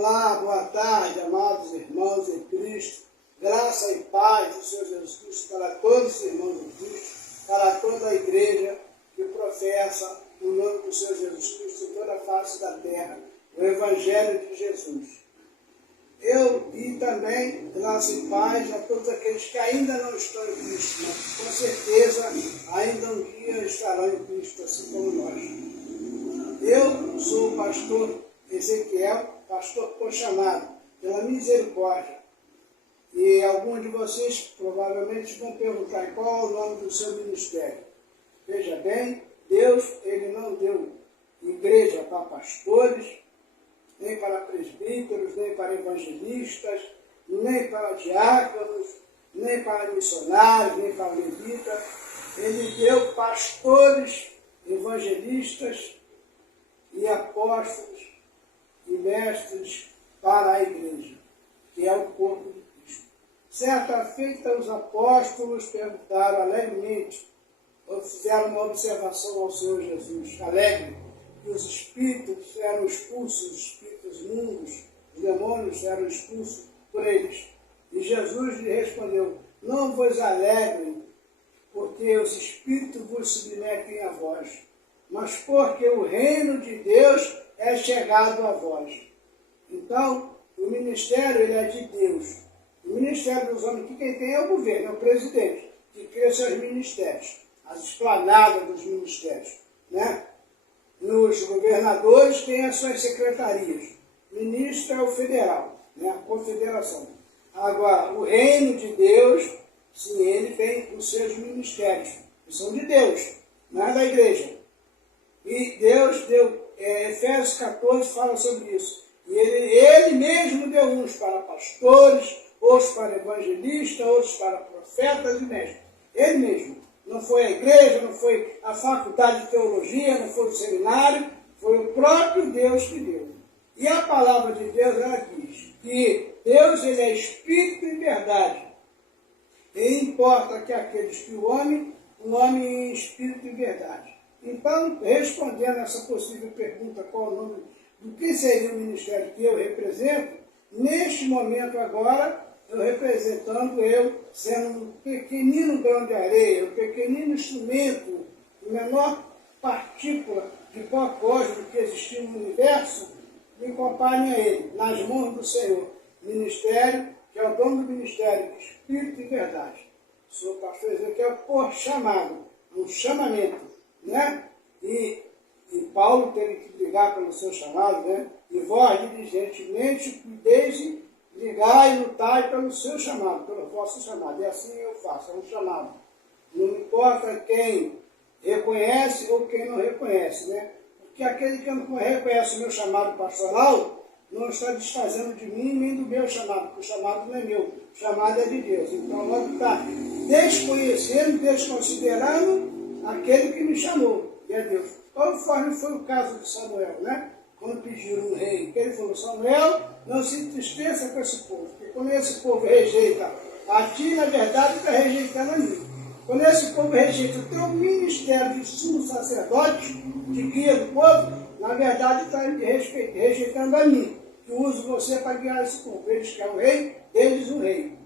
Olá, boa tarde, amados irmãos em Cristo. Graça e paz do Senhor Jesus Cristo para todos os irmãos em Cristo, para toda a igreja que professa o nome do Senhor Jesus Cristo em toda a face da terra, o Evangelho de Jesus. E também graça e paz a todos aqueles que ainda não estão em Cristo, mas com certeza ainda um dia estarão em Cristo, assim como nós. Eu sou o pastor Ezequiel, pastor por chamado, pela misericórdia. E alguns de vocês provavelmente vão perguntar qual é o nome do seu ministério. Veja bem, Deus, Ele não deu igreja para pastores, nem para presbíteros, nem para evangelistas, nem para diáconos, nem para missionários, nem para levitas. Ele deu pastores, evangelistas e apóstolos e mestres para a igreja, que é o corpo de Cristo. Certa feita, os apóstolos perguntaram alegremente, ou fizeram uma observação ao Senhor Jesus, alegre, que os espíritos eram expulsos, os espíritos imundos, os demônios eram expulsos por eles. E Jesus lhe respondeu, não vos alegrem, porque os espíritos vos submetem a vós, mas porque o reino de Deus é chegado a vós. Então, o ministério ele é de Deus. O ministério dos homens, que quem tem é o governo, é o presidente, que cria seus ministérios, as esplanadas dos ministérios, né? Nos governadores tem as suas secretarias. Ministro é o federal, né? A confederação. Agora, o reino de Deus, sim, ele tem os seus ministérios, que são de Deus, não é da igreja. E Deus deu, Efésios 14 fala sobre isso. E ele mesmo deu uns para pastores, outros para evangelistas, outros para profetas e mestres. Ele mesmo. Não foi a igreja, não foi a faculdade de teologia, não foi o seminário, foi o próprio Deus que deu. E a palavra de Deus, ela diz que Deus ele é espírito e verdade. E importa que aqueles que o amem em espírito e verdade. Então, respondendo a essa possível pergunta, qual o nome do que seria o ministério que eu represento, neste momento agora, sendo um pequenino grão de areia, um pequenino instrumento, a menor partícula de pó cósmico que existe no universo, me acompanhe a ele, nas mãos do Senhor. Ministério, que é o dono do ministério, Espírito e Verdade. Sou o pastor Ezequiel por chamado, um chamamento, né? E Paulo teve que ligar pelo seu chamado, né? E vós, diligentemente, cuideis ligai e lutai pelo seu chamado, pelo vosso chamado. E assim eu faço, é um chamado. Não importa quem reconhece ou quem não reconhece, né? Porque aquele que não reconhece o meu chamado pastoral, não está desfazendo de mim nem do meu chamado, porque o chamado não é meu, o chamado é de Deus. Então, logo está desconhecendo, desconsiderando aquele que me chamou, que é Deus. Conforme foi o caso de Samuel, né? Quando pediram um rei, que ele falou, Samuel, não se entristeça com esse povo, porque quando esse povo rejeita a ti, na verdade está rejeitando a mim. Quando esse povo rejeita o teu ministério de sumo sacerdote, de guia do povo, na verdade está rejeitando a mim, que uso você para guiar esse povo. Eles querem o rei, eles o rei.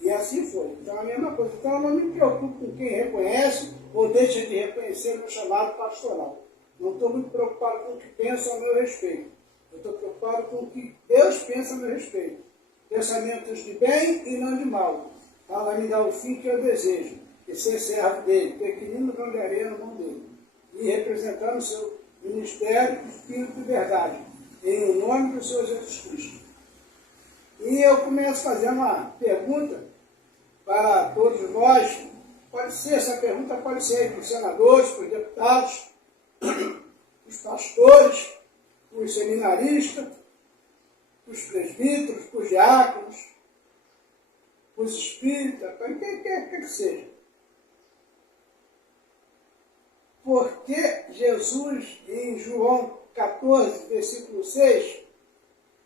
E assim foi. Então a mesma coisa. Então eu não me preocupo com quem reconhece ou deixa de reconhecer o meu chamado pastoral. Não estou muito preocupado com o que pensam a meu respeito. Eu estou preocupado com o que Deus pensa a meu respeito. Pensamentos de bem e não de mal. Para me dar o fim que eu desejo. E ser servo dele, pequenino grão de areia na mão dele. E representando o seu ministério, Espírito e Verdade. Em nome do Senhor Jesus Cristo. E eu começo fazendo uma pergunta para todos nós. Pode ser, essa pergunta pode ser para os senadores, para os deputados, os pastores, os seminaristas, os presbíteros, os diáconos, os espíritas, para quem quer que seja. Porque Jesus, em João 14, versículo 6,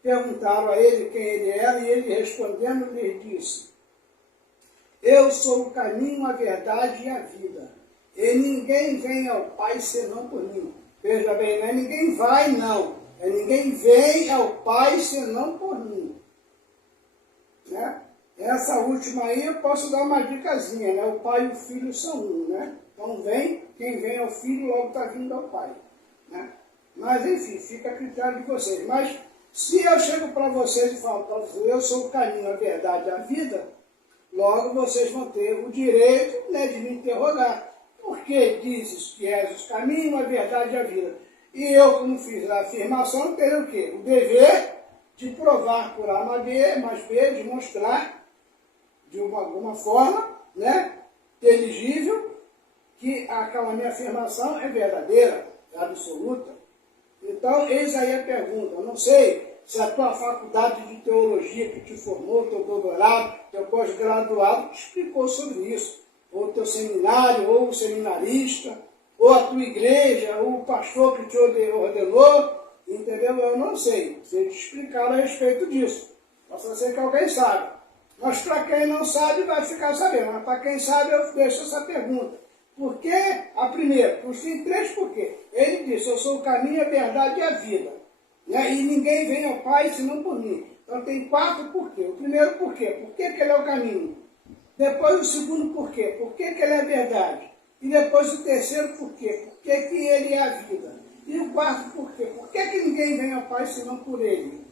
perguntaram a ele quem ele era, e ele respondendo lhes disse, eu sou o caminho, a verdade e a vida. E ninguém vem ao Pai senão por mim. Veja bem, não é ninguém vai, não. Ninguém vem ao Pai senão por mim. Né? Essa última aí eu posso dar uma dicasinha, né? O Pai e o Filho são um, né? Então quem vem ao Filho logo está vindo ao Pai. Né? Mas enfim, fica a critério de vocês. Mas se eu chego para vocês e falo para vocês, eu sou o caminho, a verdade e a vida, logo vocês vão ter o direito, né, de me interrogar. Por que dizes que és o caminho, a verdade e a vida? E eu, como fiz a afirmação, terei o quê? O dever de provar por A mais B, de mostrar de alguma forma, né, inteligível, que aquela minha afirmação é verdadeira, é absoluta. Então, eis aí a pergunta. Eu não sei se a tua faculdade de teologia que te formou, teu doutorado, teu pós-graduado, te explicou sobre isso. Ou o teu seminário, ou o seminarista, ou a tua igreja, ou o pastor que te ordenou, entendeu? Eu não sei. Se eles explicaram a respeito disso. Posso ser que alguém sabe. Mas para quem não sabe, vai ficar sabendo. Mas para quem sabe, eu deixo essa pergunta. Por que a primeira? Por fim, 3 por quê? Ele disse, eu sou o caminho, a verdade e a vida. Né? E ninguém vem ao Pai senão por mim. Então tem 4 por quê. O primeiro por quê? Por que ele é o caminho? Depois o segundo por quê? Por que ele é a verdade? E depois o terceiro por quê? Por que ele é a vida? E o 4 por quê? Por que ninguém vem ao Pai senão por ele?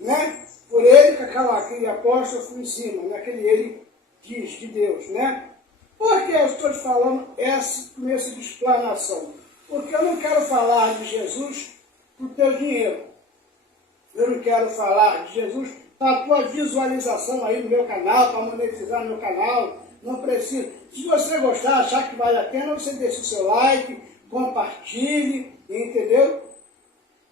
Né? Por ele, que aquele apóstolo em cima, né? Aquele ele diz de Deus, né? Por que eu estou te falando esse começo de explanação? Porque eu não quero falar de Jesus para o teu dinheiro. Eu não quero falar de Jesus para a tua visualização aí no meu canal, para monetizar meu canal. Não preciso. Se você gostar, achar que vale a pena, você deixa o seu like, compartilhe, entendeu?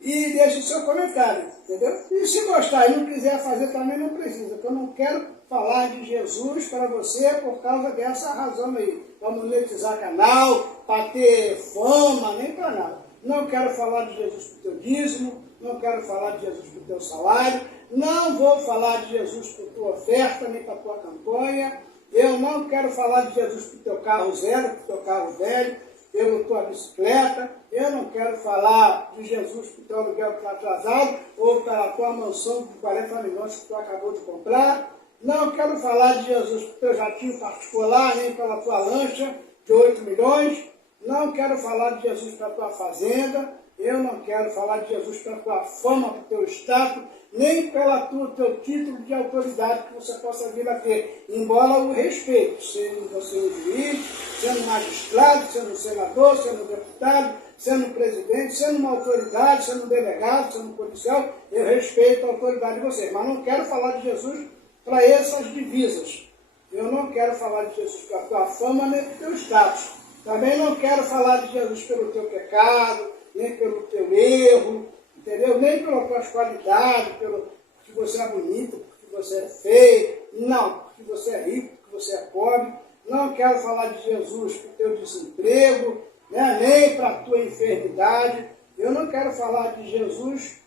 E deixe o seu comentário, entendeu? E se gostar e não quiser fazer também, não precisa, porque eu não quero falar de Jesus para você por causa dessa razão aí, para monetizar canal, para ter fama, nem para nada. Não quero falar de Jesus para o teu dízimo, não quero falar de Jesus para o teu salário, não vou falar de Jesus para a tua oferta, nem para a tua campanha, eu não quero falar de Jesus para o teu carro zero, para o teu carro velho, pela tua bicicleta, eu não quero falar de Jesus para o teu aluguel que está atrasado, ou pela tua mansão de 40 milhões que tu acabou de comprar, não quero falar de Jesus para o teu jatinho particular, nem pela tua lancha de 8 milhões, não quero falar de Jesus para a tua fazenda, eu não quero falar de Jesus para a tua fama, para o teu status, nem pelo teu título de autoridade que você possa vir a ter, embora o respeito, sendo você um juiz, sendo magistrado, sendo senador, sendo deputado, sendo presidente, sendo uma autoridade, sendo um delegado, sendo um policial, eu respeito a autoridade de vocês, mas não quero falar de Jesus para essas divisas. Eu não quero falar de Jesus para a tua fama, nem para o teu status. Também não quero falar de Jesus pelo teu pecado, nem pelo teu erro, entendeu? Nem pelas tuas qualidades, porque você é bonito, porque você é feio, não, porque você é rico, porque você é pobre. Não quero falar de Jesus para o teu desemprego, né? Nem para a tua enfermidade. Eu não quero falar de Jesus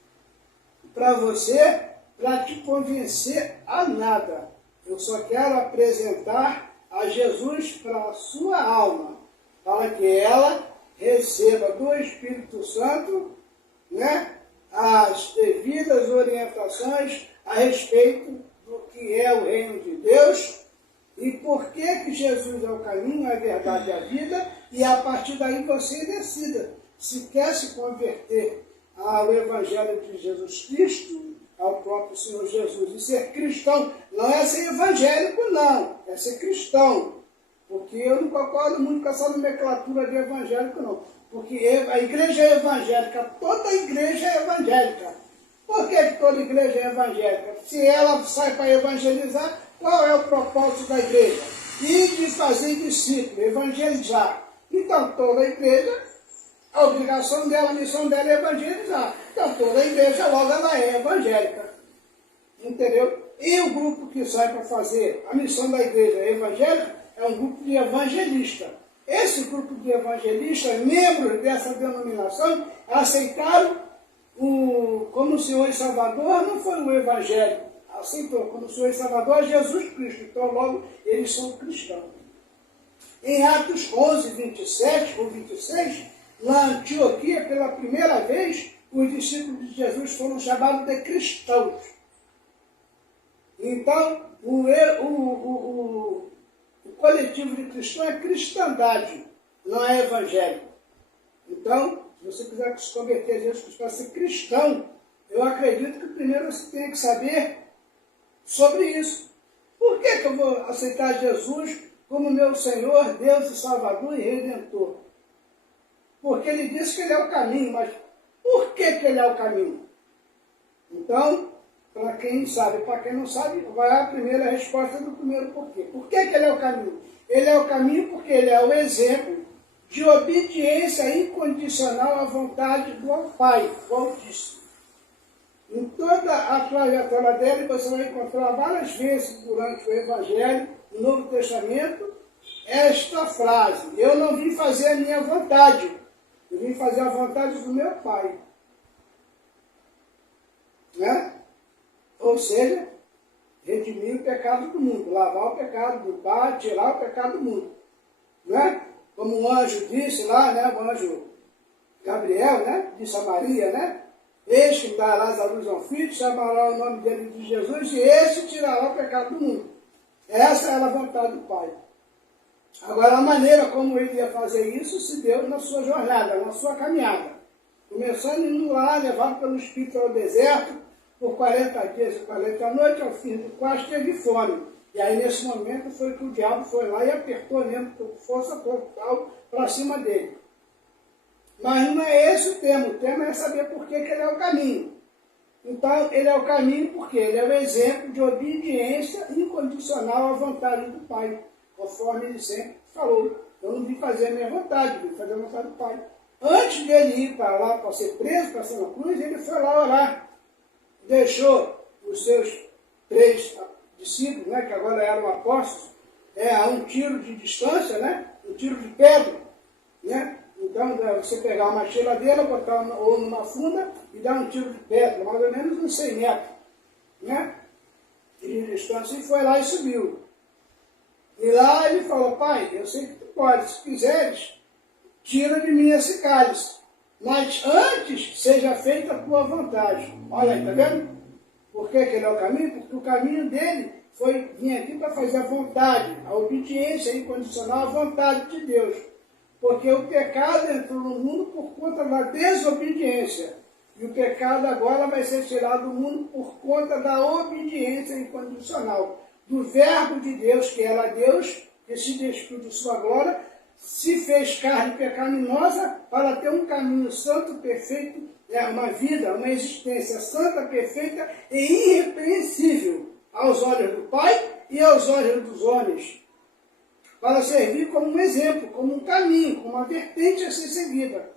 para você, para te convencer a nada. Eu só quero apresentar a Jesus para a sua alma, para que ela receba do Espírito Santo, né, as devidas orientações a respeito do que é o reino de Deus e por que Jesus é o caminho, a verdade e a vida, e a partir daí você decida se quer se converter ao Evangelho de Jesus Cristo, ao próprio Senhor Jesus, e ser cristão. Não é ser evangélico, não, é ser cristão. Porque eu não concordo muito com essa nomenclatura de evangélico, não. Porque a igreja é evangélica, toda igreja é evangélica. Por que toda igreja é evangélica? Se ela sai para evangelizar, qual é o propósito da igreja? E de fazer discípulo, evangelizar. Então, toda igreja, a obrigação dela, a missão dela é evangelizar. Então, toda igreja, logo, ela é evangélica. Entendeu? E o grupo que sai para fazer a missão da igreja evangélica é um grupo de evangelista. Esse grupo de evangelistas, membros dessa denominação, aceitaram como Senhor e Salvador, não foi o Evangelho, aceitou como Senhor e Salvador Jesus Cristo. Então, logo, eles são cristãos. Em Atos 11, 27 ou 26, na Antioquia, pela primeira vez, os discípulos de Jesus foram chamados de cristãos. Então, o coletivo de cristãos é cristandade, não é evangélico. Então, se você quiser se converter a Jesus Cristo para ser cristão, eu acredito que primeiro você tem que saber sobre isso. Por que eu vou aceitar Jesus como meu Senhor, Deus e Salvador e Redentor? Porque Ele disse que Ele é o caminho, mas por que Ele é o caminho? Então, para quem sabe, para quem não sabe, vai a primeira resposta do primeiro porquê. Por que Ele é o caminho? Ele é o caminho porque Ele é o exemplo de obediência incondicional à vontade do Pai, do Altíssimo. Em toda a trajetória dele, você vai encontrar várias vezes durante o Evangelho, no Novo Testamento, esta frase: eu não vim fazer a minha vontade, eu vim fazer a vontade do meu Pai. Né? Ou seja, redimir o pecado do mundo, lavar o pecado do Pai, tirar o pecado do mundo. Né? Como o anjo disse lá, né? O anjo Gabriel, né? Disse a Maria, né? Eis que darás à luz a um filho, chamará o nome dele de Jesus, e esse tirará o pecado do mundo. Essa era a vontade do Pai. Agora, a maneira como ele ia fazer isso se deu na sua jornada, na sua caminhada. Começando indo lá, levado pelo Espírito ao deserto, por 40 dias e 40 noites, ao fim do qual teve fome. E aí, nesse momento, foi que o diabo foi lá e apertou mesmo com força total para cima dele. Mas não é esse o tema é saber por que ele é o caminho. Então, ele é o caminho porque ele é o exemplo de obediência incondicional à vontade do Pai, conforme ele sempre falou. Eu não vim fazer a minha vontade, vim fazer a vontade do Pai. Antes dele ir para lá, para ser preso, para ser na cruz, ele foi lá orar. Deixou os seus 3 discípulos, né, que agora eram apóstolos, a um tiro de distância, né, um tiro de pedra, né? Então, você pegar uma geladeira, botar ou numa funda e dar um tiro de pedra, mais ou menos uns 100 metros, né? De distância, e foi lá e subiu. E lá ele falou: Pai, eu sei que tu pode, se quiseres, tira de mim esse cálice, mas antes seja feita a tua vontade. Olha aí, tá vendo? Por que ele é o caminho? Porque o caminho dele foi vir aqui para fazer a vontade, a obediência incondicional à vontade de Deus. Porque o pecado entrou no mundo por conta da desobediência. E o pecado agora vai ser tirado do mundo por conta da obediência incondicional. Do verbo de Deus, que era Deus, que se despiu de sua glória, se fez carne pecaminosa para ter um caminho santo, perfeito, uma vida, uma existência santa, perfeita e irrepreensível aos olhos do Pai e aos olhos dos homens, para servir como um exemplo, como um caminho, como uma vertente a ser seguida.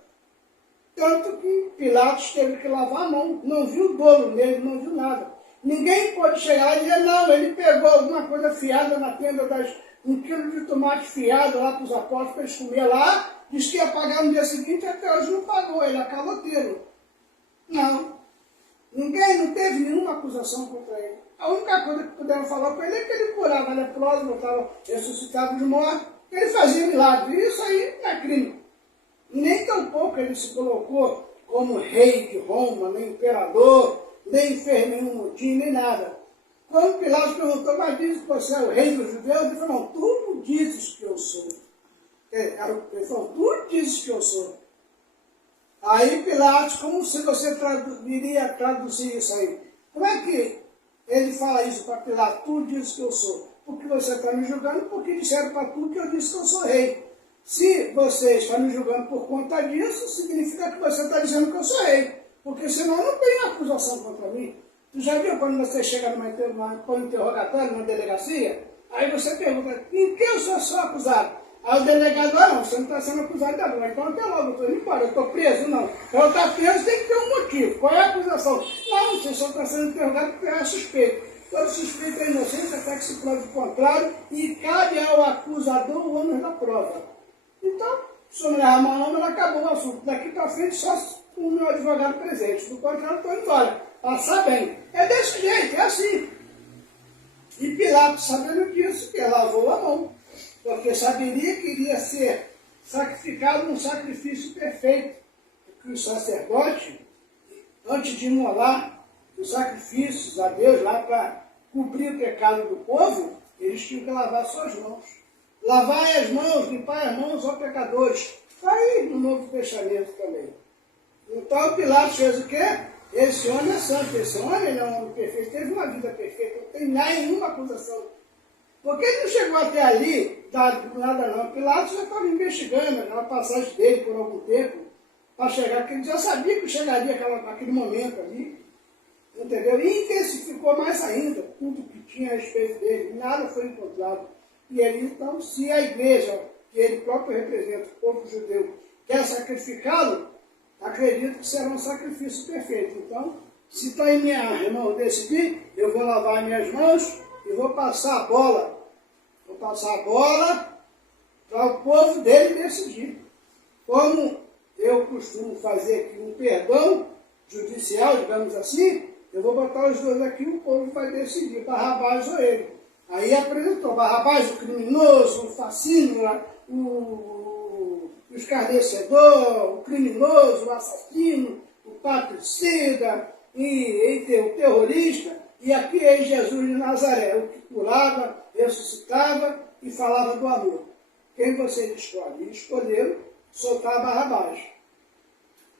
Tanto que Pilatos teve que lavar a mão, não viu dolo nele, não viu nada. Ninguém pode chegar e dizer: não, ele pegou alguma coisa fiada na tenda, 1 quilo de tomate fiado lá para os apóstolos para eles comer lá, disse que ia pagar no dia seguinte, até hoje não pagou, ele é caloteiro. Não. Ninguém, não teve nenhuma acusação contra ele. A única coisa que puderam falar para ele é que ele curava leproso, botava ressuscitado de morte, que ele fazia milagre. Isso aí não é crime. Nem tampouco ele se colocou como rei de Roma, nem imperador, nem fez nenhum motim, nem nada. Quando Pilatos perguntou: mas diz que você é o rei dos judeus? Ele falou: não, tu não dizes que eu sou. Ele falou: tu dizes que eu sou. Aí Pilatos, como se você iria traduzir isso aí? Como é que ele fala isso para Pilatos? Tu dizes que eu sou. Porque você está me julgando, porque disseram para tu que eu disse que eu sou rei. Se você está me julgando por conta disso, significa que você está dizendo que eu sou rei. Porque senão não tem acusação contra mim. Tu já viu quando você chega numa interrogatório, numa delegacia? Aí você pergunta: em que eu sou acusado? Aí o delegado: não, você não está sendo acusado de nada. Então até logo, eu estou indo embora, eu estou preso? Não. Para eu estar preso tem que ter um motivo. Qual é a acusação? Não, você só está sendo interrogado porque é suspeito. Todo suspeito é inocente até que se prove o contrário, e cabe ao acusador o ônus da prova. Então, se eu não levar a mão, acabou o assunto. Daqui para frente, só o meu advogado presente. Do contrário, estou indo embora. Passar bem. É desse jeito, é assim. E Pilatos, sabendo disso, que lavou a mão, porque saberia que iria ser sacrificado num sacrifício perfeito, que o sacerdote antes de imolar os sacrifícios a Deus lá para cobrir o pecado do povo, eles tinham que lavar suas mãos. Lavai as mãos, limpai as mãos aos pecadores. Está aí no Novo Testamento também. Então Pilatos fez o quê? Esse homem é santo, esse homem ele é um homem perfeito, teve uma vida perfeita, não tem nenhuma acusação. Porque ele não chegou até ali, nada não. Pilatos já estava investigando aquela passagem dele por algum tempo, para chegar, porque ele já sabia que chegaria naquele momento ali, entendeu? E intensificou mais ainda tudo que tinha a respeito dele, nada foi encontrado. E ele, então, se a igreja, que ele próprio representa, o povo judeu, quer sacrificá-lo, acredito que será um sacrifício perfeito. Então, se está em minha mão decidir, eu vou lavar minhas mãos e vou passar a bola. Vou passar a bola para o povo dele decidir. Como eu costumo fazer aqui um perdão judicial, digamos assim, eu vou botar os dois aqui e o povo vai decidir, Barrabás ou ele. Aí apresentou Barrabás, o criminoso, o fascínio, o escarnecedor, o criminoso, o assassino, o patricida, e o terrorista, e aqui é Jesus de Nazaré, o que curava, ressuscitava e falava do amor. Quem você escolhe? E escolheram soltar Barrabás.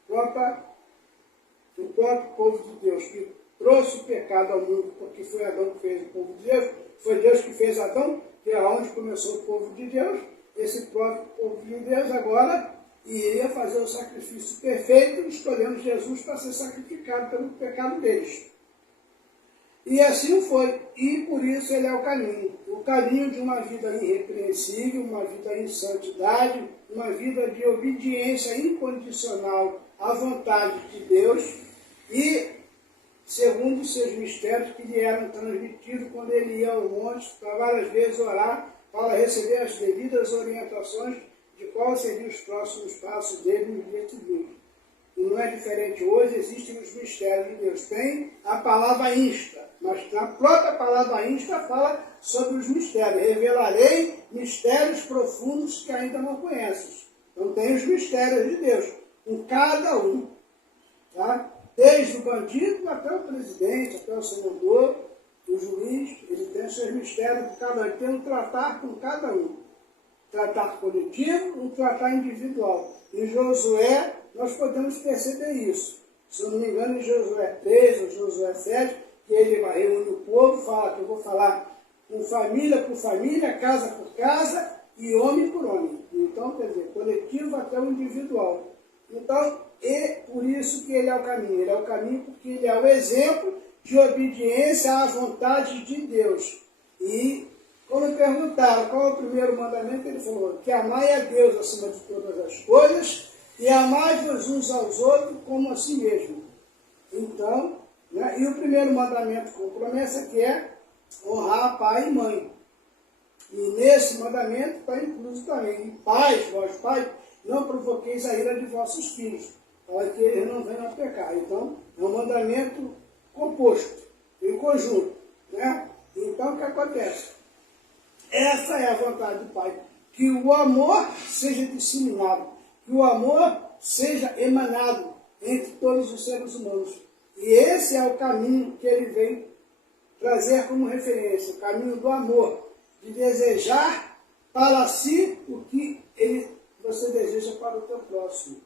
O próprio povo de Deus, que trouxe o pecado ao mundo, porque foi Adão que fez o povo de Deus, foi Deus que fez Adão, que é onde começou o povo de Deus. Esse próprio povo de Deus agora iria fazer o sacrifício perfeito, escolhendo Jesus para ser sacrificado pelo pecado deles. E assim foi, e por isso ele é o caminho de uma vida irrepreensível, uma vida em santidade, uma vida de obediência incondicional à vontade de Deus e segundo os seus mistérios que lhe eram transmitidos quando ele ia ao monte para várias vezes orar, para receber as devidas orientações de quais seriam os próximos passos dele no dia seguinte. E não é diferente hoje, existem os mistérios de Deus. Tem a palavra insta, mas na própria palavra insta fala sobre os mistérios. Revelarei mistérios profundos que ainda não conheces. Então tem os mistérios de Deus, com cada um. Tá? Desde o bandido até o presidente, até o senador, o juiz, ele tem seus mistérios de cada um. Ele tem um tratar com cada um. Tratar coletivo, um tratar individual. Em Josué, nós podemos perceber isso. Se eu não me engano, em Josué 3 ou Josué 7, que ele vai reunir o povo, fala que eu vou falar com família por família, casa por casa e homem por homem. Então, quer dizer, coletivo até o individual. Então, por isso que ele é o caminho. Ele é o caminho porque ele é o exemplo de obediência à vontade de Deus. E quando me perguntaram qual é o primeiro mandamento, ele falou que amai a Deus acima de todas as coisas e amai-vos uns aos outros como a si mesmo. Então, né, e o primeiro mandamento com promessa que é honrar pai e mãe. E nesse mandamento está incluso também, pais, vós pais, não provoqueis a ira de vossos filhos, para que eles não venham a pecar. Então, é um mandamento composto, em conjunto. Né? Então, o que acontece? Essa é a vontade do Pai, que o amor seja disseminado, que o amor seja emanado entre todos os seres humanos. E esse é o caminho que ele vem trazer como referência, o caminho do amor, de desejar para si o que você deseja para o teu próximo.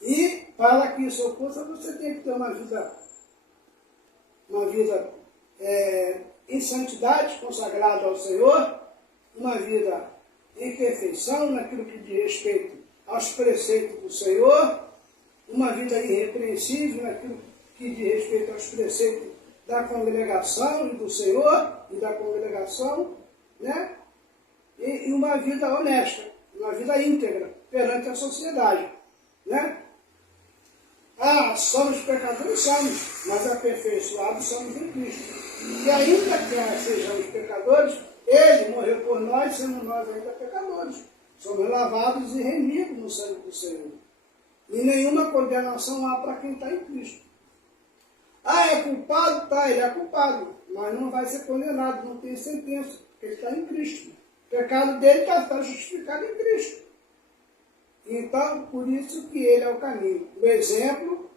E para que isso ocorra, você tem que ter uma vida em santidade, consagrada ao Senhor, uma vida em perfeição naquilo que diz respeito aos preceitos do Senhor, uma vida irrepreensível naquilo que diz respeito aos preceitos da congregação e do Senhor e da congregação, né? E uma vida honesta, uma vida íntegra perante a sociedade, né? Somos pecadores, somos, mas aperfeiçoados somos em Cristo. E ainda que sejamos pecadores, Ele morreu por nós, sendo nós ainda pecadores. Somos lavados e remidos no sangue do Senhor. E nenhuma condenação há para quem está em Cristo. É culpado? Tá, ele é culpado, mas não vai ser condenado, não tem sentença, porque ele está em Cristo. O pecado dele está justificado em Cristo. Então, por isso que ele é o caminho. O exemplo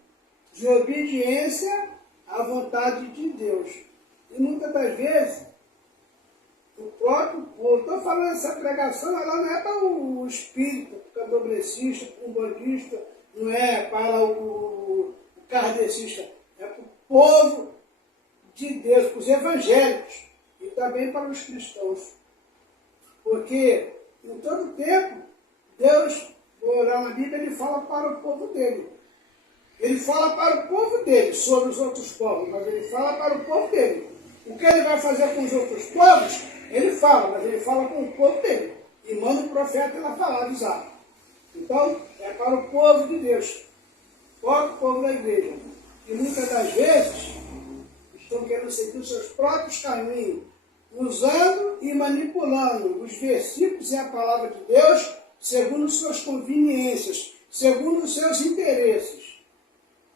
de obediência à vontade de Deus. E muitas das vezes, o próprio povo, estou falando essa pregação, ela não é para o espírito candomblessista, o umbandista, não é para o kardecista, é para o povo de Deus, para os evangélicos e também para os cristãos. Porque em todo tempo, Deus, lá na Bíblia, ele fala para o povo dele. Ele fala para o povo dele sobre os outros povos, mas ele fala para o povo dele. O que ele vai fazer com os outros povos, ele fala, mas ele fala com o povo dele. E manda o profeta lá falar, avisar. Então, é para o povo de Deus, para o povo da igreja. E muitas das vezes estão querendo seguir os seus próprios caminhos, usando e manipulando os versículos e a palavra de Deus segundo suas conveniências, segundo os seus interesses.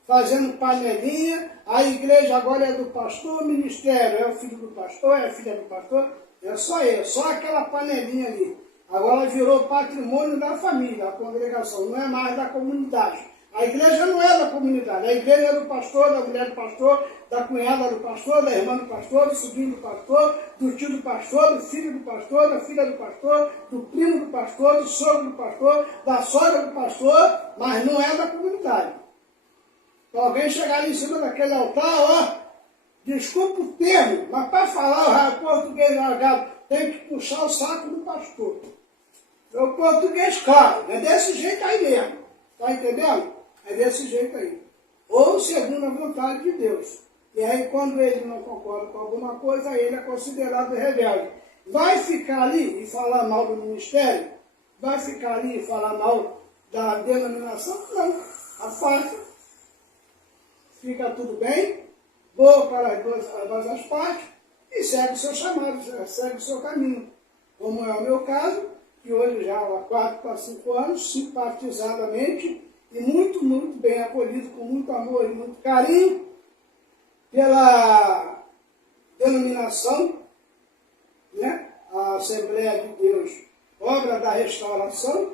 Fazendo panelinha, a igreja agora é do pastor, o ministério é o filho do pastor, é a filha do pastor, é só ele, só aquela panelinha ali. Agora virou patrimônio da família, a congregação, não é mais da comunidade. A igreja não é da comunidade, a igreja é do pastor, da mulher do pastor, da cunhada do pastor, da irmã do pastor, do sobrinho do pastor, do tio do pastor, do filho do pastor, da filha do pastor, do primo do pastor, do sogro do pastor, da sogra do pastor, mas não é da comunidade. Então, alguém chegar ali em cima daquele altar, ó, desculpa o termo, mas para falar o português largado, tem que puxar o saco do pastor. É o português claro, é desse jeito aí mesmo. Está entendendo? É desse jeito aí. Ou segundo a vontade de Deus. E aí, quando ele não concorda com alguma coisa, ele é considerado rebelde. Vai ficar ali e falar mal do ministério? Vai ficar ali e falar mal da denominação? Não. Afasta. Fica tudo bem. Boa para ambas as partes. E segue o seu chamado, segue o seu caminho. Como é o meu caso, que hoje já há 4 para 5 anos, simpatizadamente, e muito, muito bem acolhido, com muito amor e muito carinho, pela denominação, né? A Assembleia de Deus, Obra da Restauração,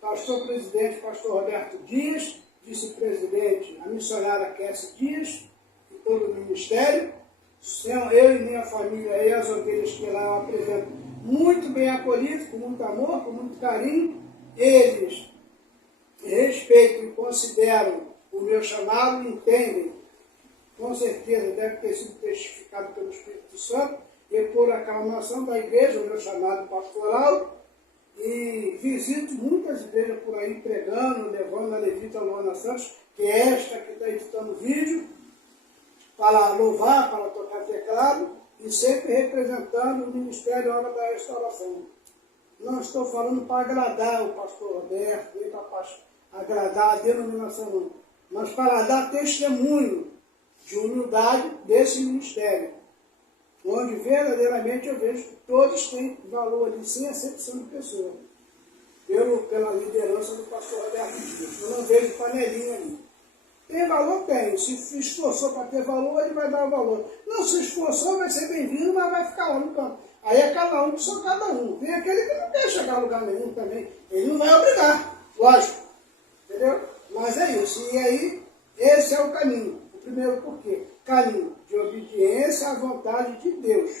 pastor-presidente, pastor Roberto Dias, vice-presidente, a missionária Kessi Dias, e todo o ministério, eu e minha família e as ovelhas que lá eu apresento, muito bem acolhidos, com muito amor, com muito carinho. Eles respeitam e consideram o meu chamado, entendem, com certeza deve ter sido testificado pelo Espírito Santo, e por aclamação da igreja, o meu chamado pastoral, e visito muitas igrejas por aí pregando, levando a levita Luana Santos, que é esta que está editando o vídeo, para louvar, para tocar teclado, e sempre representando o Ministério Obra da Restauração. Não estou falando para agradar o pastor Roberto, nem para agradar a denominação, não, mas para dar testemunho de humildade desse ministério, onde verdadeiramente eu vejo que todos têm valor ali, sem acepção de pessoa, pela liderança do pastor Roberto Dias. Eu não vejo panelinha ali. Tem valor? Tem. Se esforçou para ter valor, ele vai dar o valor. Não se esforçou, vai ser bem-vindo, mas vai ficar lá no canto. Aí é cada um que só cada um. Tem aquele que não quer chegar a lugar nenhum também. Ele não vai obrigar, lógico. Entendeu? Mas é isso. E aí, esse é o caminho. O primeiro porquê. Caminho de obediência à vontade de Deus.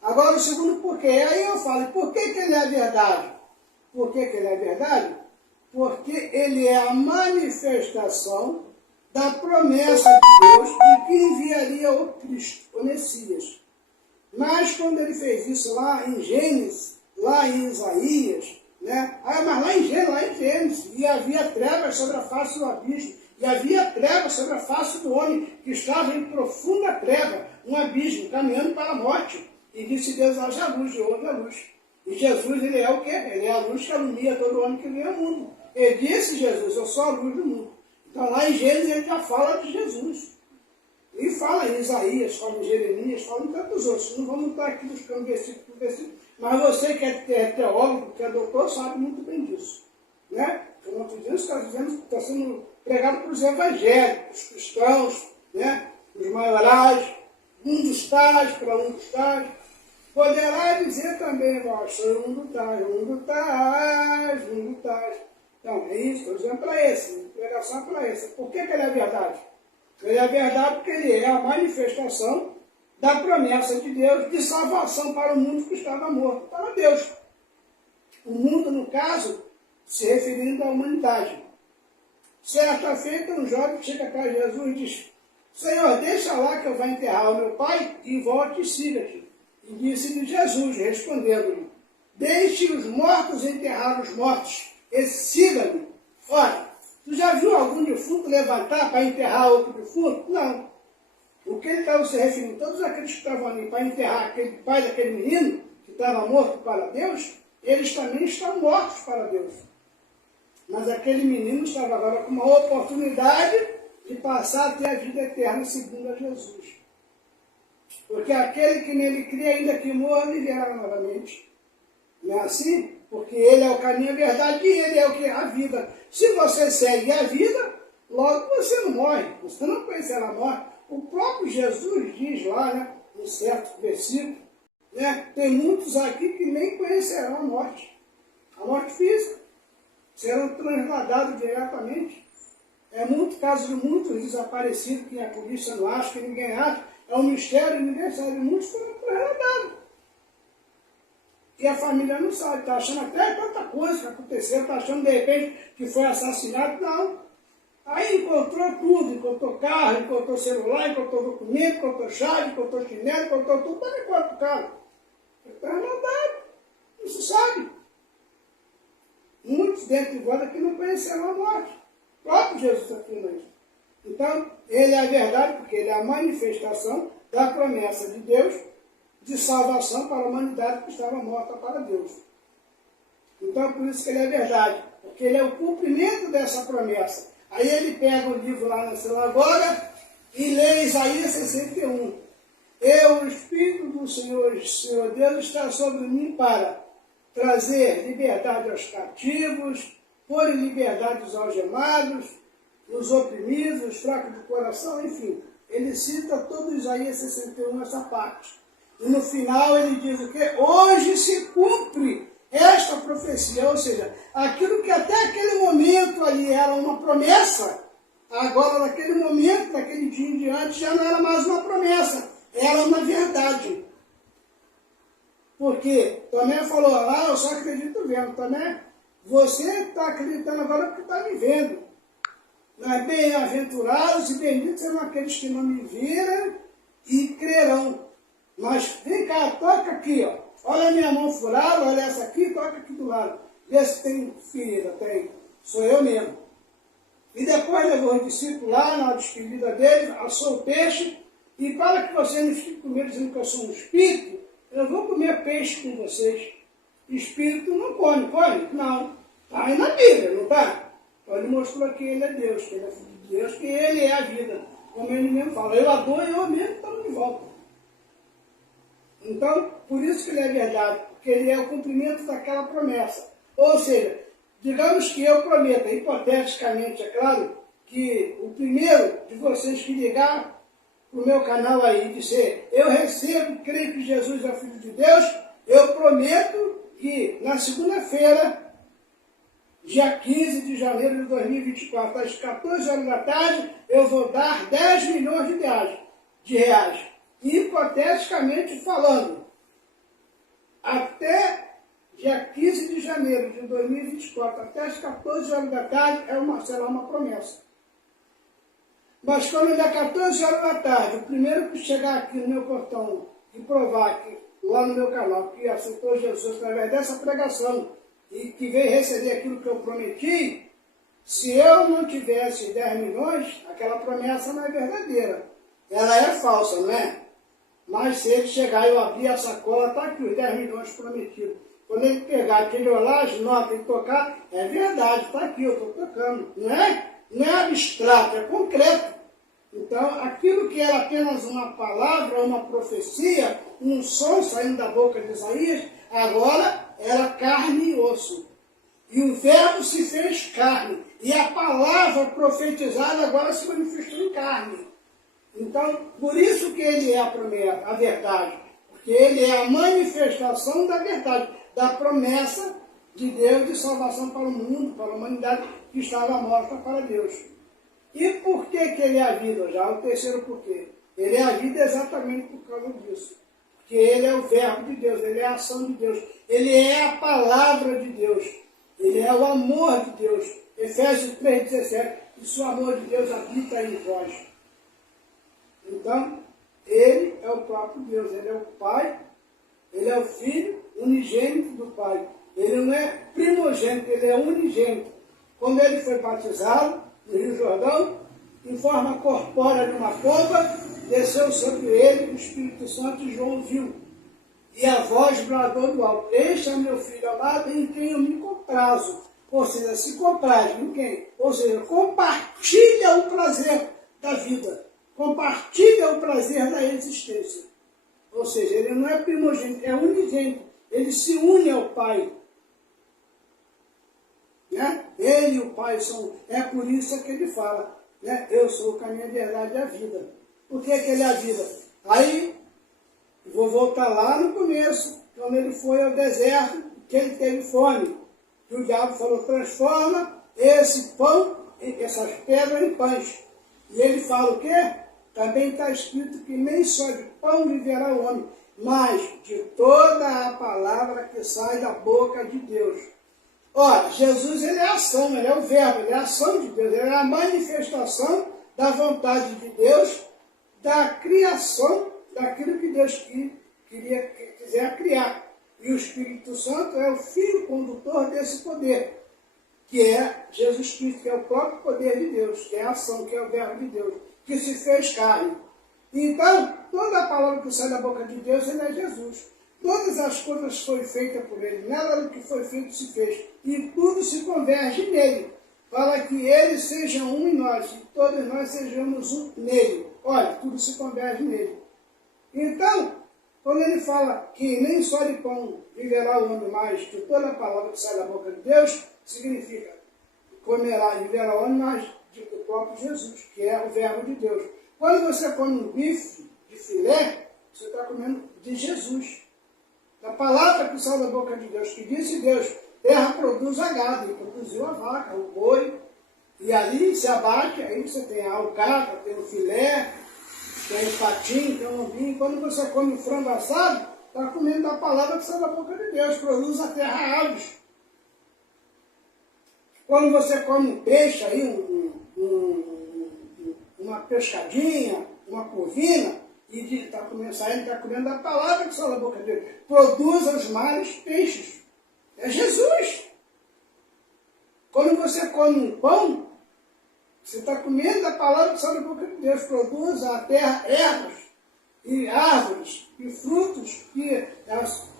Agora o segundo porquê. Aí eu falo, por que ele é verdade? Por que ele é verdade? Porque ele é a manifestação da promessa de Deus de que enviaria o Cristo, o Messias. Mas quando ele fez isso lá em Gênesis, lá em Isaías, né? Mas lá em Gênesis, e havia trevas sobre a face do abismo, e havia trevas sobre a face do homem, que estava em profunda treva, um abismo, caminhando para a morte. E disse Deus, haja luz, e houve a luz. E Jesus, ele é o quê? Ele é a luz que alumia todo homem que vem ao mundo. Ele disse, Jesus, eu sou a luz do mundo. Então lá em Gênesis ele já fala de Jesus. E fala em Isaías, fala em Jeremias, fala em tantos outros. Não vamos estar aqui buscando versículo por versículo. Mas você que é teólogo, que é doutor, sabe muito bem disso. Né? Eu não estou dizendo que está dizendo que está sendo pregado para os evangélicos, os cristãos, né? Os maiorais, um dos tais, para um dos tais. Poderá dizer também, nós somos um dos tais, um dos tais, um dos tais. Então, é isso, estou dizendo para esse, pregação é para esse. Por que ele é verdade? Ele é verdade porque ele é a manifestação da promessa de Deus de salvação para o mundo que estava morto, para Deus. O mundo, no caso, se referindo à humanidade. Certa feita, um jovem chega para Jesus e diz: Senhor, deixa lá que eu vá enterrar o meu pai e volte e siga-te. E disse-lhe Jesus, respondendo-lhe: Deixe os mortos enterrar os mortos, e siga-me. Ora, tu já viu algum defunto levantar para enterrar outro defunto? Não. O que ele estava se referindo, todos aqueles que estavam ali para enterrar aquele pai daquele menino, que estava morto para Deus, eles também estão mortos para Deus. Mas aquele menino estava agora com uma oportunidade de passar a ter a vida eterna segundo a Jesus. Porque aquele que nele crê, ainda que morra, viverá novamente. Não é assim? Porque ele é o caminho, a verdade, e ele é o que? A vida. Se você segue a vida, logo você não morre, você não conhecerá a morte. O próprio Jesus diz lá, né, em certo versículo, né, tem muitos aqui que nem conhecerão a morte física, serão transladados diretamente. É muito caso de muitos desaparecidos que a polícia não acha, que ninguém acha, é um mistério, ninguém sabe, muitos foram transladados. E a família não sabe, está achando até tanta coisa que aconteceu, está achando de repente que foi assassinado, não. Aí encontrou tudo, encontrou carro, encontrou celular, encontrou documento, encontrou chave, encontrou chinelo, encontrou tudo, mas não encontrou o carro. Está mandado, não se sabe. Muitos dentro de vós aqui não conheceram a morte. O próprio Jesus afirma isso. Então, ele é a verdade, porque ele é a manifestação da promessa de Deus de salvação para a humanidade que estava morta para Deus. Então, por isso que ele é verdade, porque ele é o cumprimento dessa promessa. Aí ele pega o livro lá na sinagoga e lê Isaías 61. O Espírito do Senhor Deus está sobre mim para trazer liberdade aos cativos, pôr em liberdade os algemados, os oprimidos, os fracos de coração, enfim. Ele cita todo Isaías 61 essa parte. E no final ele diz o quê? Hoje se cumpre esta profecia, ou seja, aquilo que até aquele momento ali era uma promessa, agora naquele momento, naquele dia em diante, já não era mais uma promessa, era uma verdade. Porque Tomé falou, lá eu só acredito vendo. Tomé, você está acreditando agora porque está me vendo. Mas bem-aventurados e benditos serão aqueles que não me viram e crerão. Mas vem cá, toca aqui, ó. Olha a minha mão furada, olha essa aqui, toca aqui do lado. Vê se tem ferida, tem. Sou eu mesmo. E depois levou o discípulo lá, na despedida dele, assou o peixe, e para que você não fique com medo dizendo que eu sou um espírito, eu vou comer peixe com vocês. Espírito não come, come? Não. Está aí na Bíblia, não está? Então ele mostrou que ele é Deus, que ele é filho de Deus, que ele é a vida. Como ele mesmo fala, eu a dou e eu mesmo estamos de volta. Então, por isso que ele é verdade, porque ele é o cumprimento daquela promessa. Ou seja, digamos que eu prometo, hipoteticamente, é claro, que o primeiro de vocês que ligar para o meu canal aí e dizer, eu recebo, creio que Jesus é o Filho de Deus, eu prometo que na segunda-feira, dia 15 de janeiro de 2024, às 14 horas da tarde, eu vou dar 10 milhões de reais. Hipoteticamente falando, até dia 15 de janeiro de 2024, até as 14 horas da tarde, será uma promessa. Mas quando der 14 horas da tarde, o primeiro que chegar aqui no meu portão e provar que, lá no meu canal, que aceitou Jesus através dessa pregação e que veio receber aquilo que eu prometi, se eu não tivesse 10 milhões, aquela promessa não é verdadeira. Ela é falsa, não é? Mas se ele chegar e eu abrir a sacola, está aqui os 10 milhões prometidos. Quando ele pegar aquele olhar, as notas e tocar, é verdade, está aqui, eu estou tocando. Não é abstrato, é concreto. Então, aquilo que era apenas uma palavra, uma profecia, um som saindo da boca de Isaías, agora era carne e osso. E o verbo se fez carne. E a palavra profetizada agora se manifestou em carne. Então, por isso que ele é a verdade. Porque ele é a manifestação da verdade, da promessa de Deus de salvação para o mundo, para a humanidade que estava morta para Deus. E por que ele é a vida? Já o terceiro porquê. Ele é a vida exatamente por causa disso. Porque ele é o verbo de Deus, ele é a ação de Deus, ele é a palavra de Deus, ele é o amor de Deus. Efésios 3,17, e o amor de Deus habita em vós. Então, ele é o próprio Deus, ele é o Pai, ele é o Filho unigênito do Pai. Ele não é primogênito, ele é unigênito. Quando ele foi batizado no Rio Jordão, em forma corpórea de uma pomba, desceu sobre ele o Espírito Santo e João viu. E a voz bradou do alto: este é meu filho amado em quem eu me comprazo. Ou seja, se compraz em quem? Ou seja, compartilha o prazer da vida. Compartilha o prazer da existência. Ou seja, ele não é primogênito, é unigênito. Ele se une ao Pai. Né? Ele e o Pai são... É por isso que ele fala, né? Eu sou o caminho, a verdade e a vida. Por que ele é a vida? Aí, vou voltar lá no começo, quando ele foi ao deserto, que ele teve fome. Que o diabo falou: transforma esse pão, essas pedras em pães. E ele fala o quê? Também está escrito que nem só de pão viverá o homem, mas de toda a palavra que sai da boca de Deus. Ora, Jesus, ele é a ação, ele é o verbo, ele é a ação de Deus, ele é a manifestação da vontade de Deus, da criação daquilo que Deus quiser criar. E o Espírito Santo é o fio condutor desse poder, que é Jesus Cristo, que é o próprio poder de Deus, que é a ação, que é o verbo de Deus, que se fez carne. Então, toda a palavra que sai da boca de Deus, ele é Jesus. Todas as coisas foram feitas por ele, nada do que foi feito se fez, e tudo se converge nele, para que ele seja um em nós, e todos nós sejamos um nele. Olha, tudo se converge nele. Então, quando ele fala que nem só de pão viverá o homem, mais que toda a palavra que sai da boca de Deus, significa comerá e viverá o homem, mais do próprio Jesus, que é o verbo de Deus. Quando você come um bife de filé, você está comendo de Jesus. Da palavra que sai da boca de Deus, que disse Deus: terra produz a gado, e produziu a vaca, o boi, e ali se abate, aí você tem a alcatra, tem o filé, tem o patinho, tem o lombinho. Quando você come o frango assado, está comendo da palavra que sai da boca de Deus, produz a terra aves. Quando você come um peixe, aí, uma pescadinha, uma corvina, e está comendo da palavra que sai da boca de Deus, produz aos mares peixes. É Jesus. Quando você come um pão, você está comendo a palavra que sai da boca de Deus, produz à terra ervas, e árvores, e frutos, que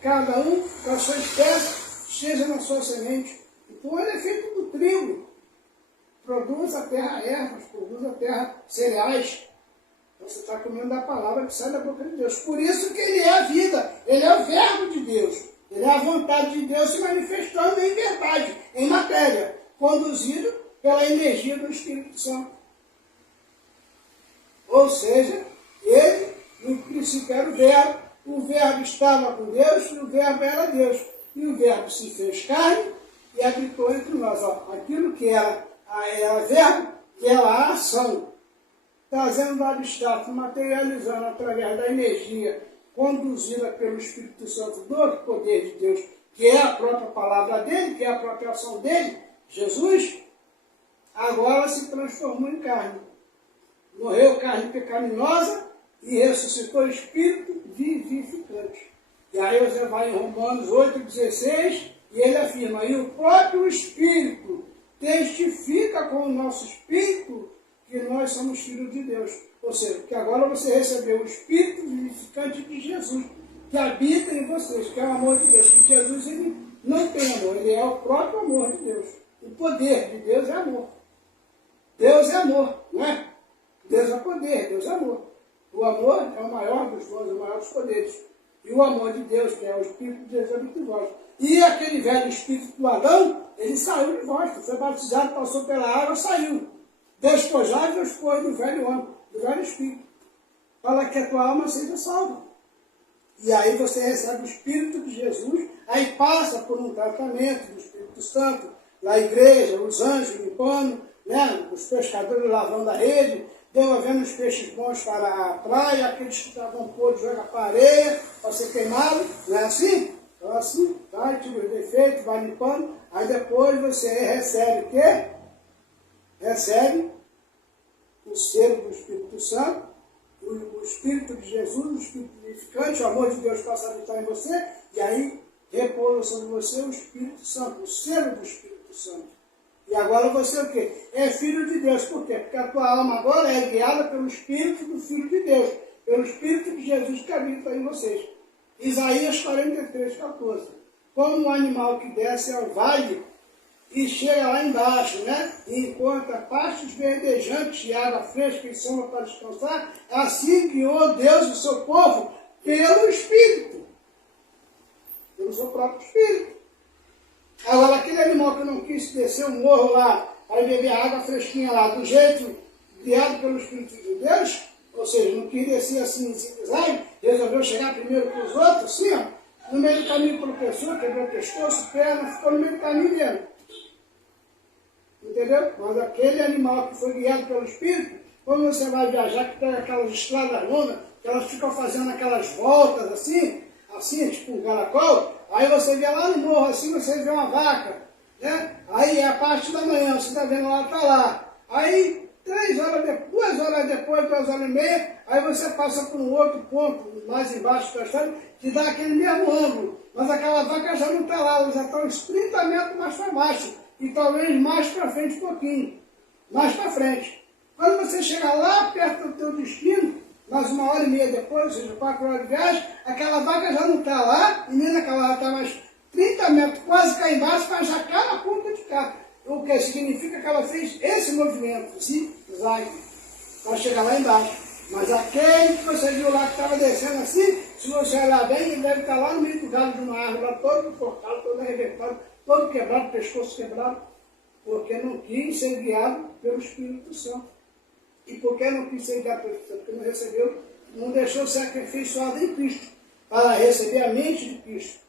cada um com a sua espécie esteja na sua semente. Então ele é feito do trigo. Produz a terra ervas, produz a terra cereais. Então você está comendo a palavra que sai da boca de Deus. Por isso que ele é a vida, ele é o verbo de Deus. Ele é a vontade de Deus se manifestando em verdade, em matéria, conduzido pela energia do Espírito Santo. Ou seja, ele, no princípio, era o verbo estava com Deus e o verbo era Deus. E o verbo se fez carne e habitou entre nós. Ó, aquilo que era verbo, que era a ação, trazendo do abstrato, materializando através da energia conduzida pelo Espírito Santo do poder de Deus, que é a própria palavra dele, que é a própria ação dele, Jesus, agora se transformou em carne. Morreu carne pecaminosa e ressuscitou espírito vivificante. E aí você vai em Romanos 8,16 e ele afirma: e o próprio Espírito testifica com o nosso espírito que nós somos filhos de Deus. Ou seja, que agora você recebeu o Espírito vivificante de Jesus, que habita em vocês, que é o amor de Deus. Que Jesus, ele não tem amor, ele é o próprio amor de Deus. O poder de Deus é amor. Deus é amor, não é? Deus é poder, Deus é amor. O amor é o maior dos dons, o maior dos poderes. E o amor de Deus, que é o Espírito de Deus, habita em vós. E aquele velho espírito do Adão, ele saiu de vós, foi batizado, passou pela água, saiu. Despojado, despôs do velho homem, do velho espírito. Para que a tua alma seja salva. E aí você recebe o Espírito de Jesus, aí passa por um tratamento do Espírito Santo, na igreja, os anjos limpando, né? Os pescadores lavando a rede, devolvendo os peixes bons para a praia, aqueles que estavam podres jogar para a areia, para ser queimado, não é assim? Então assim, vai, tira os defeitos, vai limpando, aí depois você recebe o quê? Recebe o selo do Espírito Santo, o Espírito de Jesus, o Espírito vivificante, o amor de Deus passa a habitar em você, e aí repousa sobre você o Espírito Santo, o selo do Espírito Santo. E agora você o quê? É filho de Deus. Por quê? Porque a tua alma agora é guiada pelo Espírito do Filho de Deus, pelo Espírito de Jesus que habita em vocês. Isaías 43, 14. Como um animal que desce ao vale e chega lá embaixo, né? E encontra pastos verdejantes e água fresca e sombra para descansar, assim guiou Deus o seu povo pelo Espírito. Pelo seu próprio Espírito. Agora, aquele animal que não quis descer o morro lá para beber a água fresquinha lá, do jeito guiado pelo Espírito de Deus, ou seja, não quis descer assim em zigue-zague, resolveu chegar primeiro que os outros, assim, ó, no meio do caminho tropeçou, quebrou o pescoço, perna, ficou no meio do caminho mesmo. Entendeu? Mas aquele animal que foi guiado pelo Espírito, quando você vai viajar, que pega aquelas estradas longas, que elas ficam fazendo aquelas voltas assim, tipo um caracol, aí você vê lá no morro assim, você vê uma vaca, né? Aí é a parte da manhã, você está vendo lá, está lá. Aí, 2 horas depois, 2 horas e meia, aí você passa por um outro ponto, mais embaixo da estrada, que dá aquele mesmo ângulo. Mas aquela vaca já não está lá, ela já está uns 30 metros mais para baixo. E talvez mais para frente um pouquinho. Mais para frente. Quando você chegar lá perto do teu destino, mais 1h30 depois, ou seja, 4 horas de viagem, aquela vaca já não está lá, e nem naquela ela está mais 30 metros, quase cá embaixo, para já cá na ponta de cá. O que significa que ela fez esse movimento, zigue-zague, para chegar lá embaixo. Mas aquele que você viu lá que estava descendo assim, se você olhar bem, ele deve estar lá no meio do galho de uma árvore, lá todo enforcado, todo arrebentado, todo quebrado, pescoço quebrado, porque não quis ser guiado pelo Espírito Santo. E por que não quis ser guiado pelo Espírito Santo? Porque não recebeu, não deixou ser aperfeiçoado em Cristo, para receber a mente de Cristo.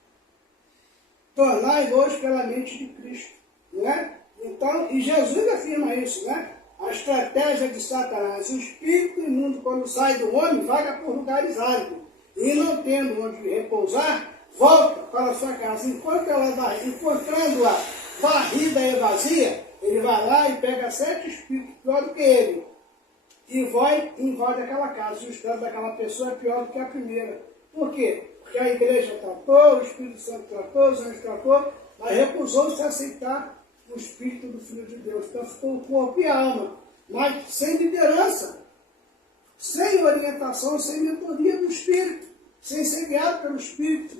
Tornai-vos pela mente de Cristo. Não é? Então, e Jesus afirma isso, né? A estratégia de Satanás, o espírito imundo, quando sai do homem, vaga por lugares áridos, e não tendo onde repousar, volta para a sua casa. Encontrando-a varrida e vazia, ele vai lá e pega 7 espíritos pior do que ele, e vai e invade aquela casa. E o estado daquela pessoa é pior do que a primeira. Por quê? Porque a igreja tratou, o Espírito Santo tratou, os anjos tratou, mas recusou-se a aceitar o Espírito do Filho de Deus. Então ficou o corpo e a alma, mas sem liderança, sem orientação, sem mentoria do Espírito, sem ser guiado pelo Espírito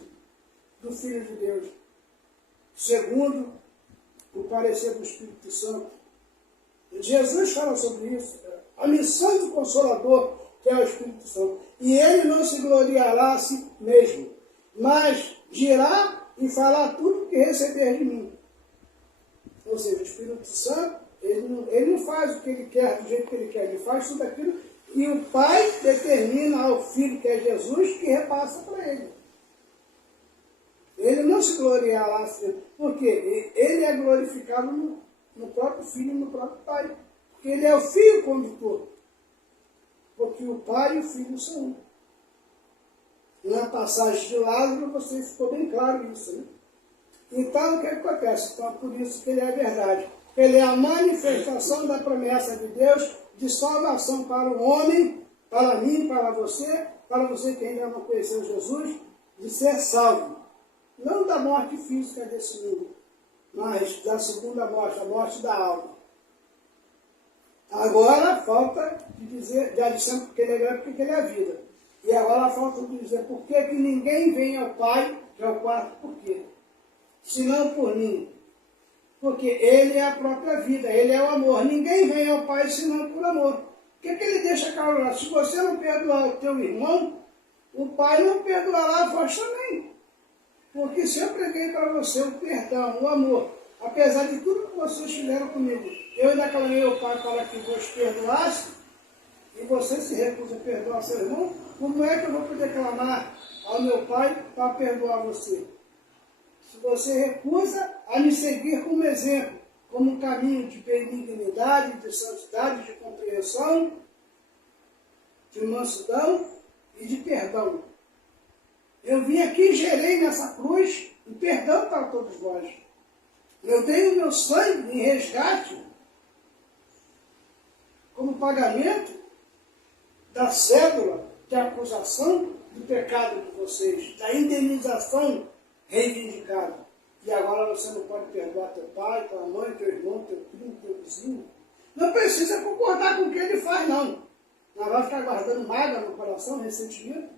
do Filho de Deus. Segundo o parecer do Espírito Santo. Jesus fala sobre isso, a missão do Consolador, que é o Espírito Santo. E ele não se gloriará a si mesmo, mas dirá e falar tudo o que receber de mim. Ou seja, o Espírito Santo, ele não faz o que ele quer do jeito que ele quer, ele faz tudo aquilo que o Pai determina ao Filho, que é Jesus, que repassa para ele. Ele não se gloriará, porque ele é glorificado no próprio Filho e no próprio Pai. Porque ele é o Filho condutor. Porque o Pai e o Filho são um. Na passagem de Lázaro, você ficou bem claro isso, né? Então, o que acontece? Então, por isso que ele é verdade. Ele é a manifestação da promessa de Deus de salvação para o homem, para mim, para você que ainda não conheceu Jesus, de ser salvo. Não da morte física desse mundo, mas da segunda morte, a morte da alma. Agora falta de dizer, já dissemos porque ele é grande, porque ele é a vida. E agora falta de dizer por que ninguém vem ao Pai, que é o quarto porquê. Senão por mim. Porque ele é a própria vida, ele é o amor. Ninguém vem ao Pai senão por amor. O que ele deixa claro lá? Se você não perdoar o teu irmão, o Pai não perdoará a vós também. Porque se eu preguei para você o perdão, o amor, apesar de tudo que vocês fizeram comigo, eu ainda clamei ao Pai para que vos perdoasse, e você se recusa a perdoar seu irmão, como é que eu vou poder clamar ao meu Pai para perdoar você? Se você recusa a me seguir como exemplo, como um caminho de benignidade, de santidade, de compreensão, de mansidão e de perdão. Eu vim aqui e gerei nessa cruz o perdão para todos vós. Eu dei o meu sangue em resgate, como pagamento da cédula de acusação do pecado de vocês, da indenização reivindicada. E agora você não pode perdoar teu pai, tua mãe, teu irmão, teu primo, teu vizinho. Não precisa concordar com o que ele faz, não. Não vai ficar guardando mágoa no coração, ressentimento.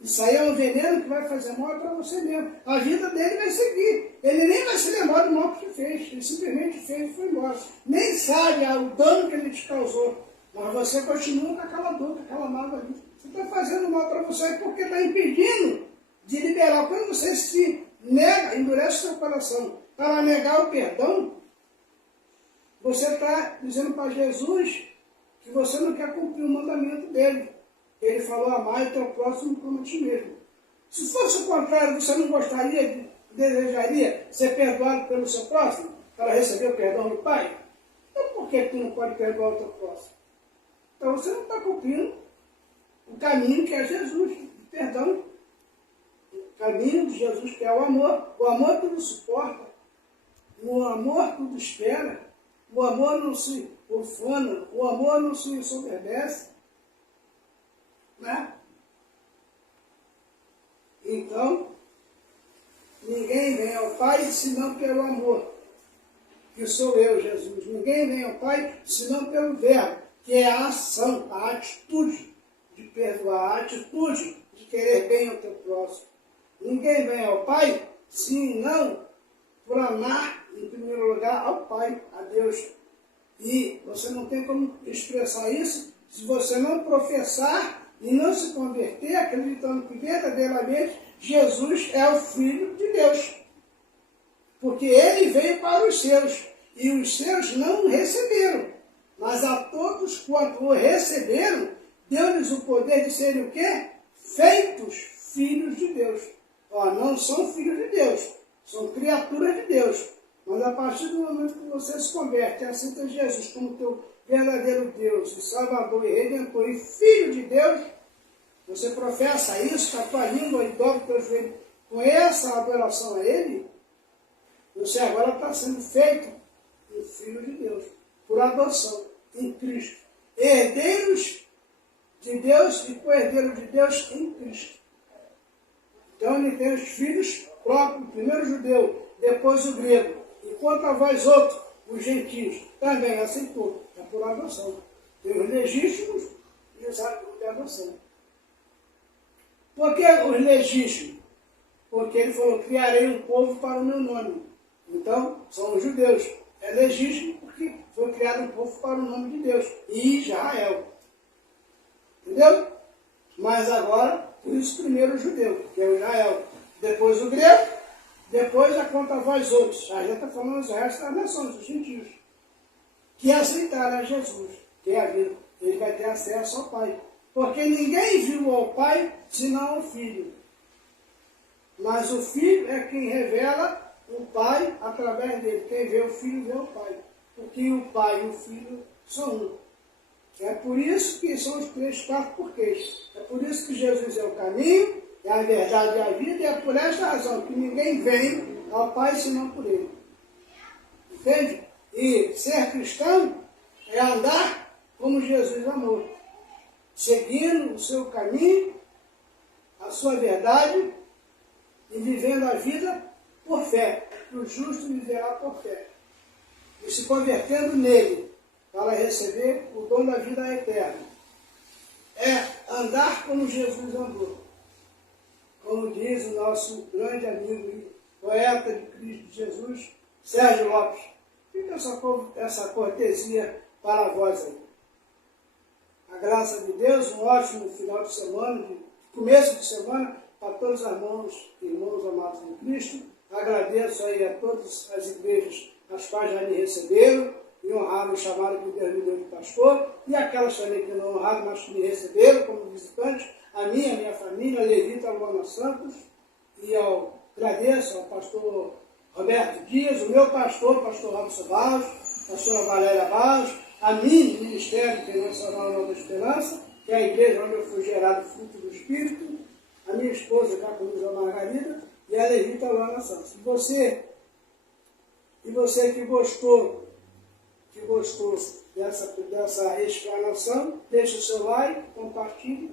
Isso aí é um veneno que vai fazer mal para você mesmo. A vida dele vai seguir. Ele nem vai se lembrar do mal que fez. Ele simplesmente fez e foi embora. Nem sabe o dano que ele te causou. Mas você continua com aquela dor, com aquela mágoa ali. Você está fazendo mal para você porque está impedindo de liberar. Quando você se nega, endurece o seu coração para negar o perdão, você está dizendo para Jesus que você não quer cumprir o mandamento dele. Ele falou, amar o teu próximo como a ti mesmo. Se fosse o contrário, você não gostaria, desejaria ser perdoado pelo seu próximo, para receber o perdão do Pai? Então por que tu não pode perdoar o teu próximo? Então você não está cumprindo o caminho que é Jesus, o perdão. O caminho de Jesus que é o amor. O amor tudo suporta. O amor tudo espera. O amor não se ufana. O amor não se ensoberbece. Né? Então, ninguém vem ao Pai senão pelo amor, que sou eu, Jesus. Ninguém vem ao Pai senão pelo verbo, que é a ação, a atitude de perdoar, a atitude de querer bem ao teu próximo. Ninguém vem ao Pai senão por amar, em primeiro lugar, ao Pai, a Deus. E você não tem como expressar isso se você não professar e não se converter, acreditando que verdadeiramente Jesus é o Filho de Deus. Porque ele veio para os seus, e os seus não o receberam. Mas a todos quanto o receberam, deu-lhes o poder de serem o quê? Feitos filhos de Deus. Ó, não são filhos de Deus, são criaturas de Deus. Mas a partir do momento que você se converte e aceita Jesus como teu verdadeiro Deus, e Salvador, e Redentor, e Filho de Deus, você professa isso com a tua língua e dobra o teu joelho com essa adoração a Ele, você agora está sendo feito um Filho de Deus, por adoção, em Cristo. Herdeiros de Deus e co-herdeiros de Deus em Cristo. Então ele tem os filhos próprios, primeiro o judeu, depois o grego. E quanto a vós outros, os gentios, também aceitou, é por adoção. Tem os legítimos e os de adoção. Por que os legítimos? Porque ele falou, criarei um povo para o meu nome. Então, são os judeus. É legítimo porque foi criado um povo para o nome de Deus. E Israel. Entendeu? Mas agora, por isso primeiro o judeu, que é o Israel. Depois o grego, depois a conta a vós outros. Aí já está falando os restos das nações, os gentios. Que aceitaram a Jesus, que é a vida. Ele vai ter acesso ao Pai. Porque ninguém viu ao Pai senão ao Filho. Mas o Filho é quem revela o Pai através dele. Quem vê o Filho vê o Pai. Porque o Pai e o Filho são um. É por isso que são os 3, 4 porquês. É por isso que Jesus é o caminho, é a verdade e a vida. E é por esta razão que ninguém vem ao Pai senão por ele. Entende? E ser cristão é andar como Jesus amou. Seguindo o seu caminho, a sua verdade e vivendo a vida por fé. O justo viverá por fé. E se convertendo nele para receber o dom da vida eterna. É andar como Jesus andou. Como diz o nosso grande amigo e poeta de Cristo Jesus, Sérgio Lopes. Fica essa cortesia para vós aí. A graça de Deus, um ótimo final de semana, de começo de semana, para todos os irmãos amados em Cristo. Agradeço aí a todas as igrejas as quais já me receberam e honraram o chamado que Deus me deu de pastor, e aquelas também que não honraram, mas que me receberam como visitante, a minha família, a Levita Luana Santos, e agradeço ao pastor Roberto Dias, o meu pastor, pastor Robson Barros, pastora Valéria Barros, a mim, Ministério Internacional Nova Esperança, que é a igreja onde eu fui gerado fruto do Espírito, a minha esposa, Jacolusa Margarida, e a Levita Luana Santos. E você que gostou dessa explanação, deixe o seu like, compartilhe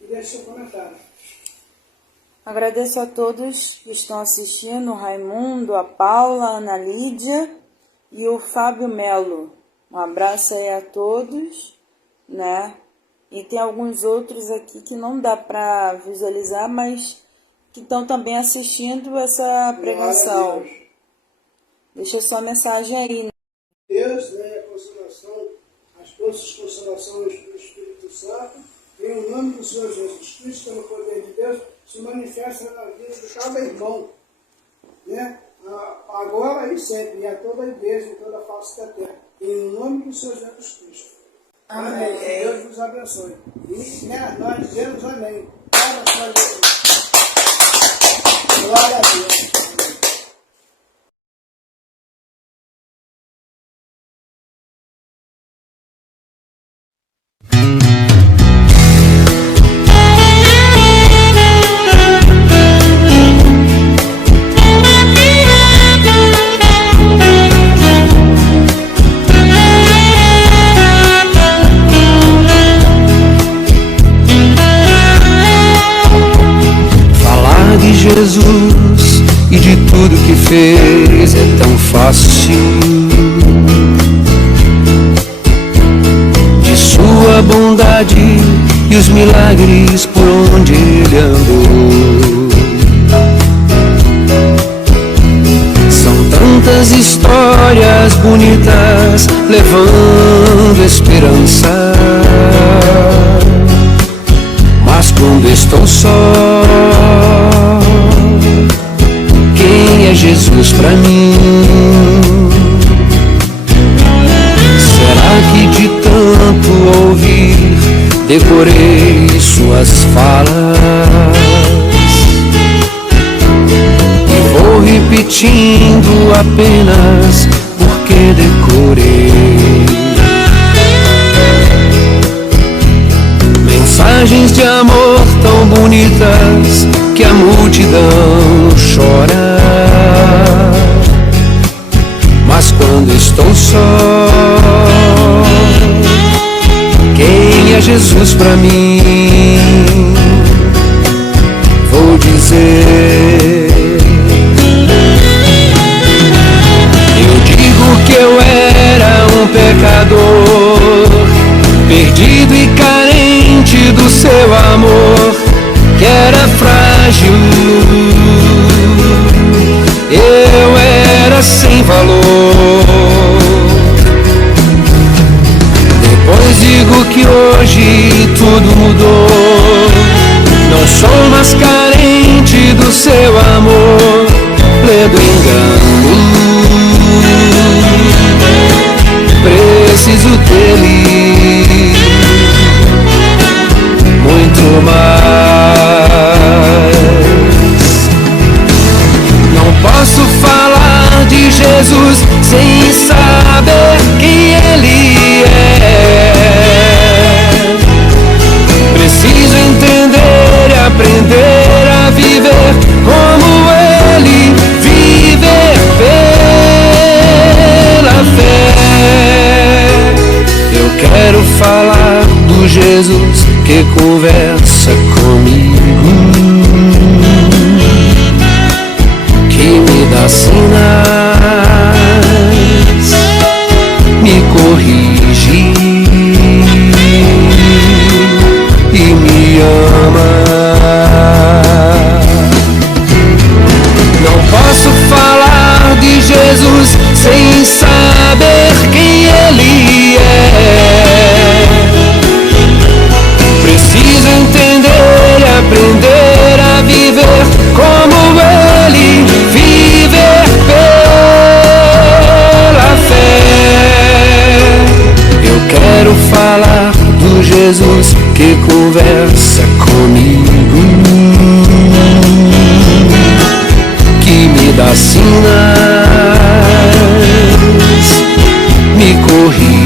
e deixe seu comentário. Agradeço a todos que estão assistindo, o Raimundo, a Paula, a Ana Lídia e o Fábio Melo. Um abraço aí a todos, né? E tem alguns outros aqui que não dá para visualizar, mas que estão também assistindo essa pregação. Deixa sua mensagem aí, né? Deus, né, a consolação, as doces consolações do Espírito Santo, em o nome do Senhor Jesus Cristo, pelo poder de Deus, se manifesta na vida de cada irmão, né? Agora e sempre, e a toda a igreja, em toda a face da terra, em nome do Senhor Jesus Cristo. Amém. Deus vos abençoe. E né, nós dizemos amém. Glória a Deus. Jesus e de tudo que fez é tão fácil, de sua bondade e os milagres por onde ele andou. São tantas histórias bonitas levando esperança, mas quando estou só, quem é Jesus pra mim? Será que de tanto ouvir decorei suas falas e vou repetindo apenas porque decorei? Mensagens de amor tão bonitas que a multidão chora, mas quando estou só, quem é Jesus pra mim? Vou dizer, eu digo que eu era um pecador, perdido e carente do seu amor, que era frágil, eu era sem valor. Depois digo que hoje tudo mudou, não sou mais carente do seu amor, pleno engano, preciso dele muito mais. Não posso falar de Jesus sem saber quem ele é. Preciso entender e aprender a viver como ele, viver pela fé. Eu quero falar do Jesus que conversa comigo, que me dá sinais, me corrige e me ama. Não posso falar de Jesus sem saber quem ele é. Preciso entender e aprender a viver como ele, viver pela fé. Eu quero falar do Jesus que conversa comigo, que me dá sinais, me corrija.